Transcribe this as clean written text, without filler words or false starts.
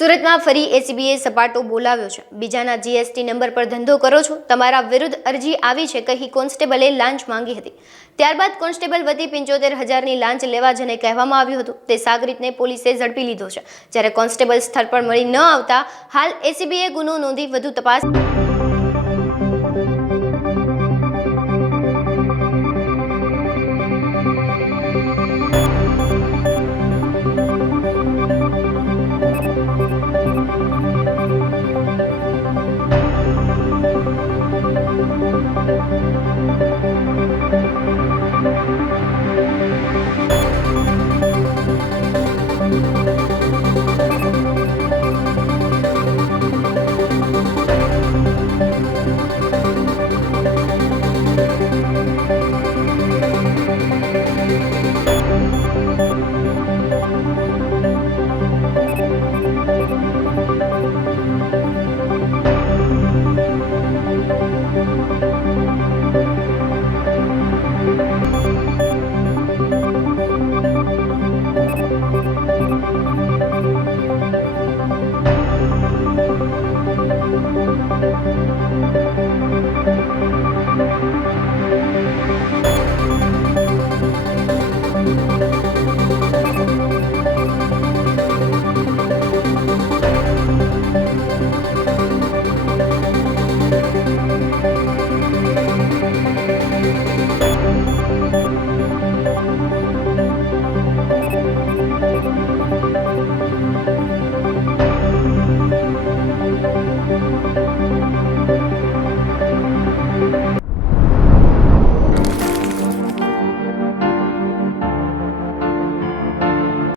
સુરતમાં ફરી એસીબીએ સપાટો બોલાવ્યો છે। બીજાના જીએસટી નંબર પર ધંધો કરો છો, તમારા વિરુદ્ધ અરજી આવી છે કહી કોન્સ્ટેબલે લાંચ માંગી હતી। ત્યારબાદ કોન્સ્ટેબલ વતી 75,000ની લાંચ લેવા જેને કહેવામાં આવ્યું હતું તે સાગરીતને પોલીસે ઝડપી લીધો છે। જ્યારે કોન્સ્ટેબલ સ્થળ પર મળી ન આવતા હાલ એસીબીએ ગુનો નોંધી વધુ તપાસ